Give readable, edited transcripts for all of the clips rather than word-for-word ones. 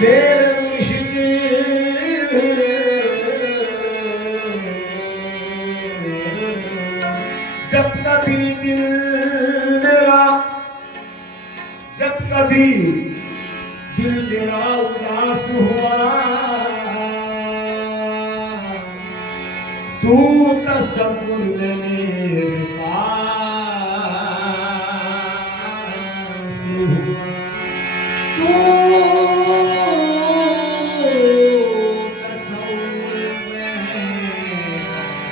मेरे मुर्शिद जब कभी दिल मेरा जब कभी दिल मेरा उदास हुआ तू तसव्वुर में मेरे पास हुआ तू तसव्वुर में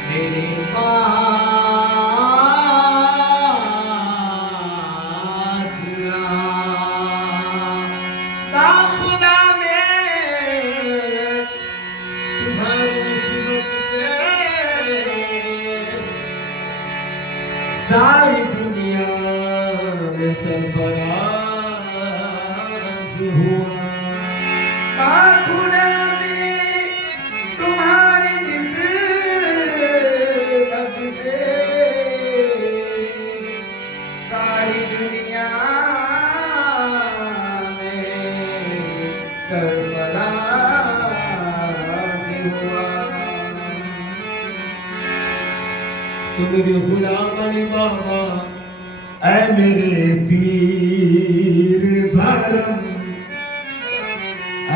मेरे पास रहा खुदा में तुम्हारी मुसीबत से सारी दुनिया में सरफराज हुआ खुदा में तुम्हारी निस्बत से सारी दुनिया में सरफराज हुआ तू मेरे गुलाम अली बाबा ऐ मेरे पीर भरम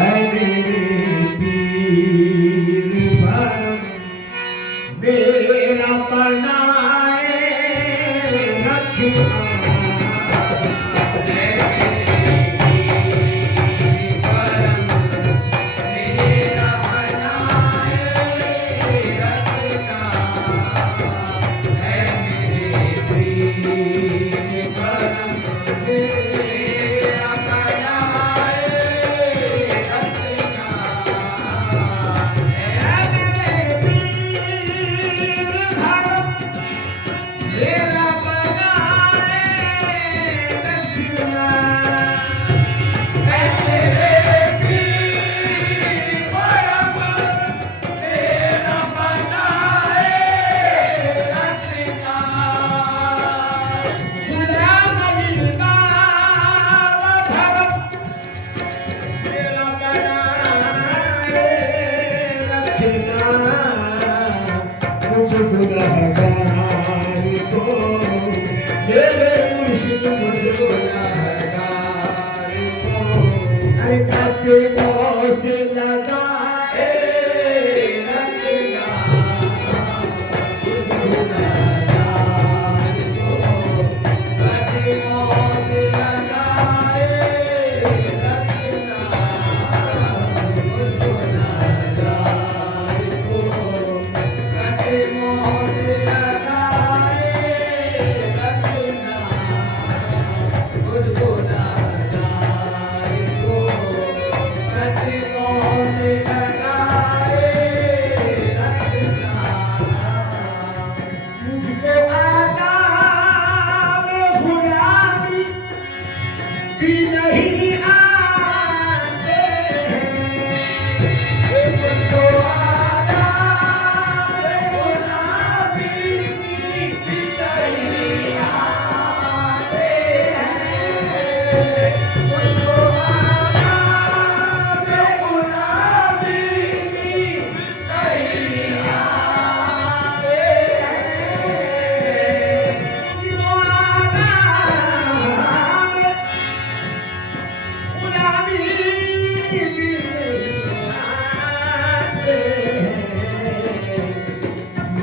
ऐ मेरे पीर भरम मेरा बनाए रखना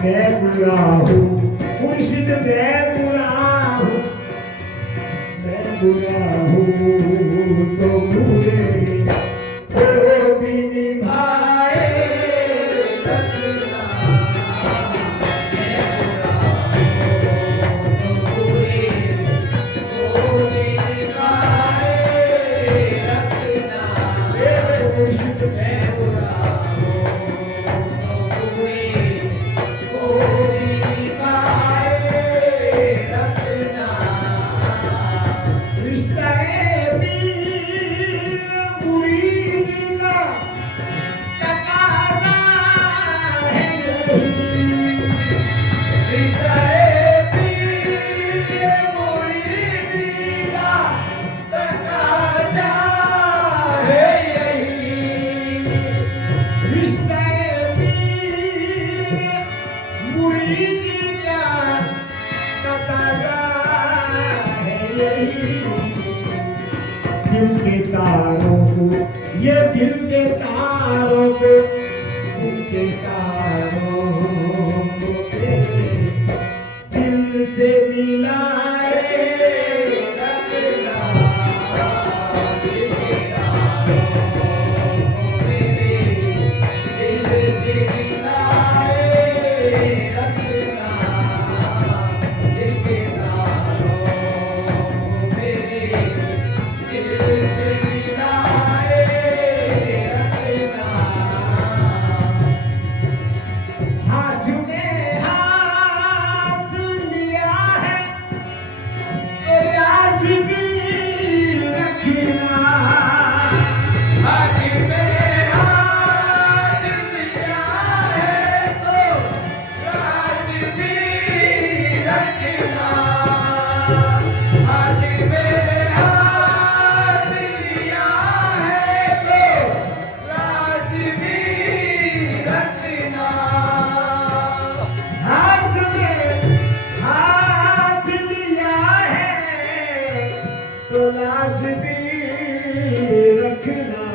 मैं बुरा हूँ मुर्शिद मैं बुरा हूँ तो बुरे को भी निभाए रखना मैं बुरा हूँ तो बुरे को भी निभाए रखना मेरे मुर्शिद मैं बुरा Israel. दिल के तारों को, ये दिल के तारों को, दिल के तारों को तेरे दिल से मिलाए रखना। दिल के तारों को मेरे दिल से मिलाए रखना। दिल के तारों को मेरे दिल से मिलाए रखना। हाथ में हाथ लिया है तो राज भी रखना। हाथ में हाथ लिया है तो राज भी रखना। हाथ में हाथ लिया है तो राज भी रखना। हाथ में हाथ लिया है तो लाज भी रखना।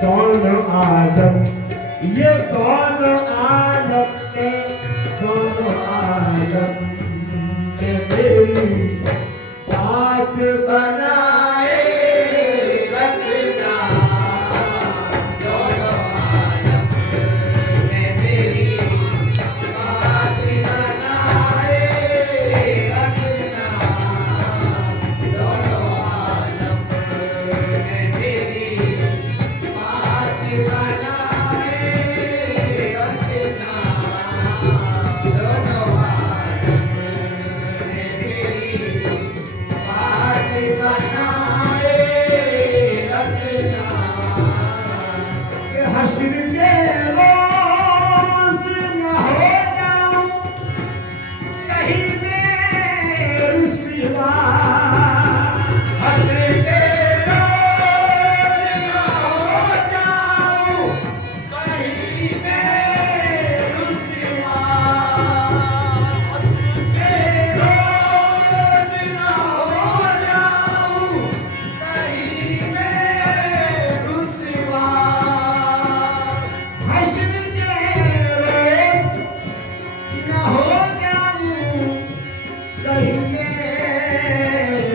कौन आदम ये कौन आदम ने, कौन आदम ने मेरी बात बनाए रखना। कौन आदम ने मेरी बात बनाए रखना। कौन आदम ने मेरी बात बनाए रखना। दोनों आदम ने मेरी बात बनाए रखना। कि हश्र के रोज़ न हो जाऊं कहीं मैं रुसवा। हश्र के रोज़ न हो जाऊं कहीं मैं रुसवा। हश्र के रोज़ न हो जाऊं कहीं मैं रुसवा। हश्र के रोज़ न हो जाऊं कहीं मैं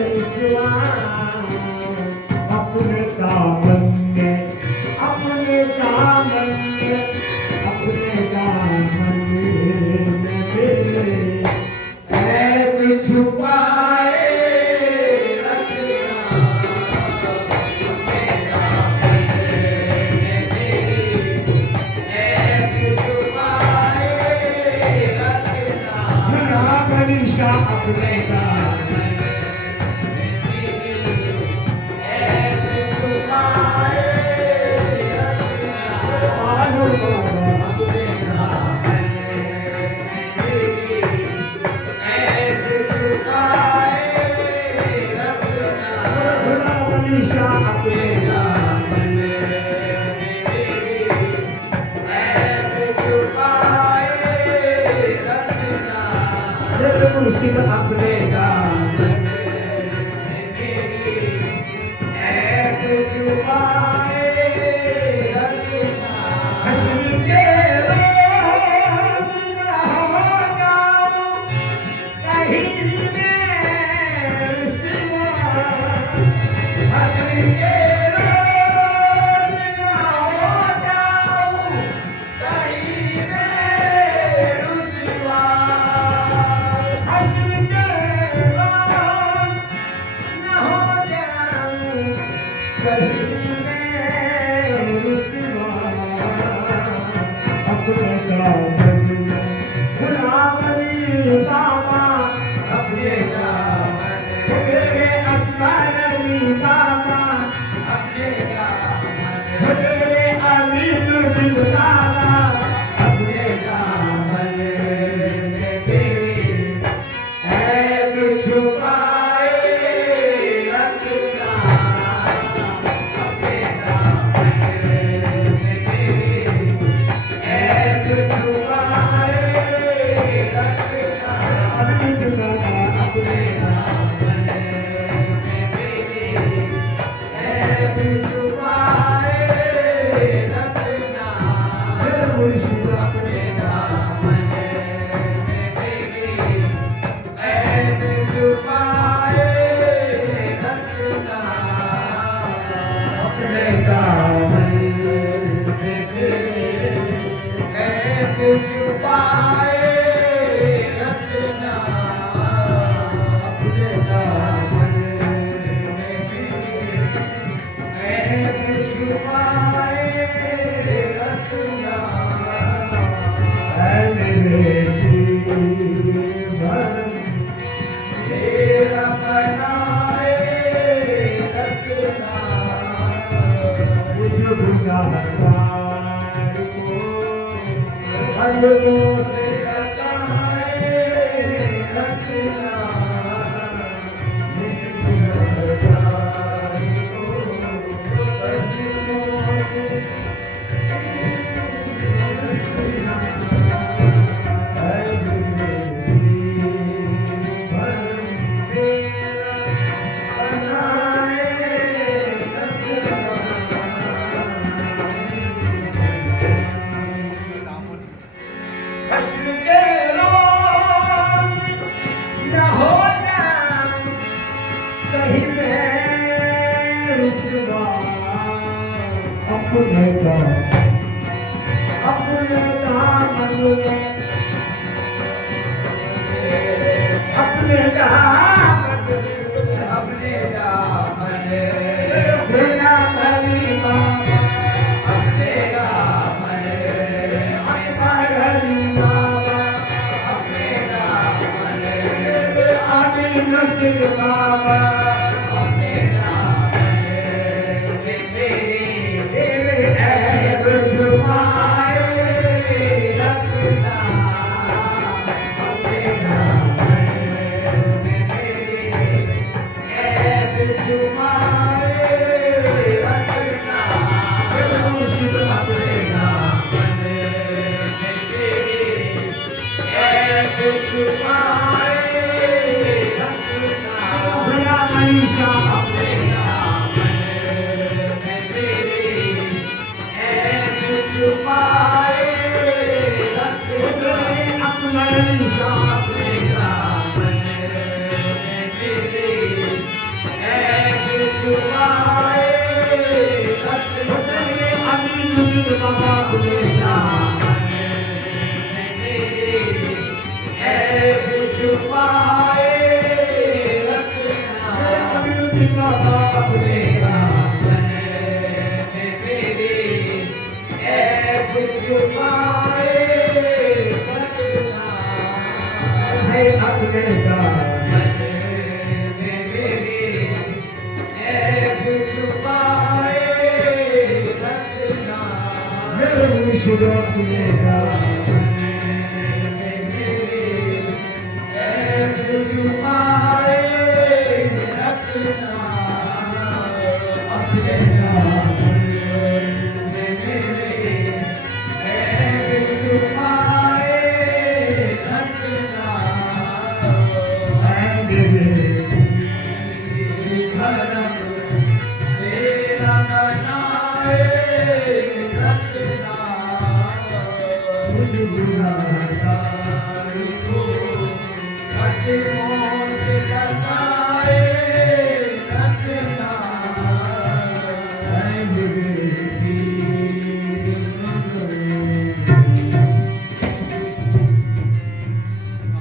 रुसवा। अपने दामन में, अपने दामन में, अपने दामन में मेरे ऐब छुपाए रखना। अपने दामन में मेरे ऐब छुपाए रखना। मनीषा अपने दामन में मेरे ऐब छुपाए रखना। मानो अपने दामन में मेरे ऐब छुपाए रखना। मनीषा अपने दामन में मेरे ऐब छुपाए रखना। मुर्शिद अपने दामन में मेरी ऐब छुपाए रखना। हश्र के रोज़ न हो जाऊं कहीं मैं रुसवा। हश्र के रोज़ न हो जाऊं कहीं मैं रुसवा। हश्र के रोज़ न हो जाऊं कहीं मैं रुसवा। अपने दामन में गुलामरी बाबा, अपने दामन में मेरे अकबर अली बाबा, अपने दामन में मेरे अमीन बिन बाबा, अपने दामन में मेरे ऐब छुपाए रखना। अपने दामन में मेरे ऐब छुपाए रखना। अपने दामन राहदार को बंधुओं से बचाए रखना मुझको राहदार को बंधुओं से अपने दामन में अपने दामन बिना कली बाबा अपने दामन कली बाबा अपने दामन आदि नंदिन बाबा